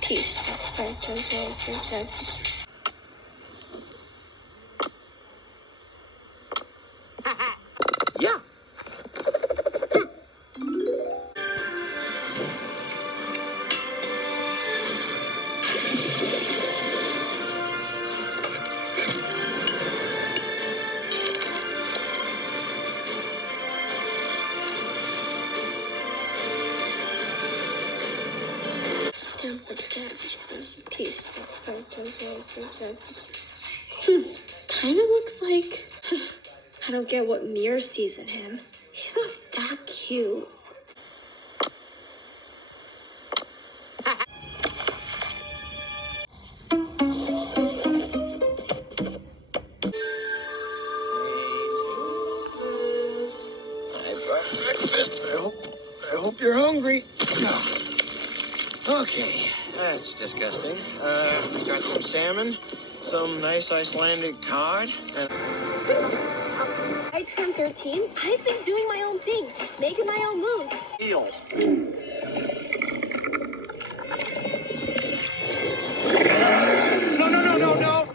Peace. Yeah. Peace. Kind of looks like. I don't get what Mir sees in him. He's not that cute. Breakfast. I hope you're hungry. Okay, that's disgusting. We've got some salmon, some nice Icelandic cod, and... I turned 13. I've been doing my own thing, making my own moves. Eel.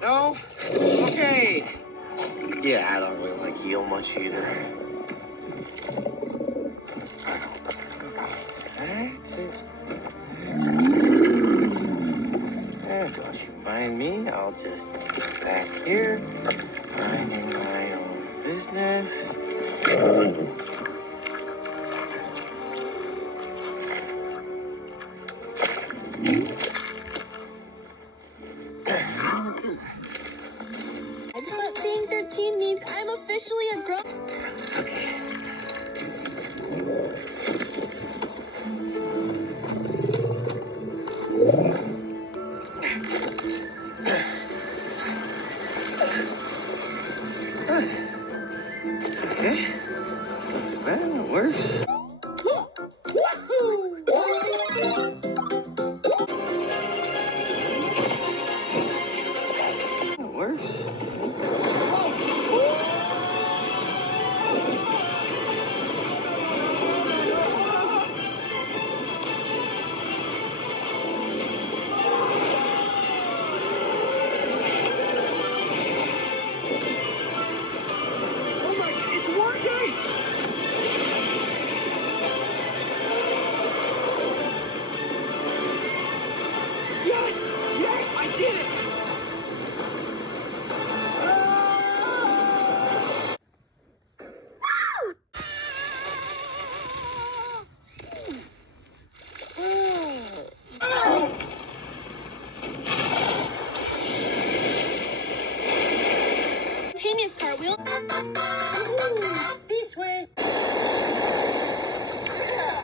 No. Okay. Yeah, I don't really like eel much either. That's it. Don't you mind me? I'll just get back here, minding my own business. But being 13 means I'm officially a grown. Okay, it's not too bad. It works. It works. It's working! Yes, I did it! Spontaneous cartwheel. This way.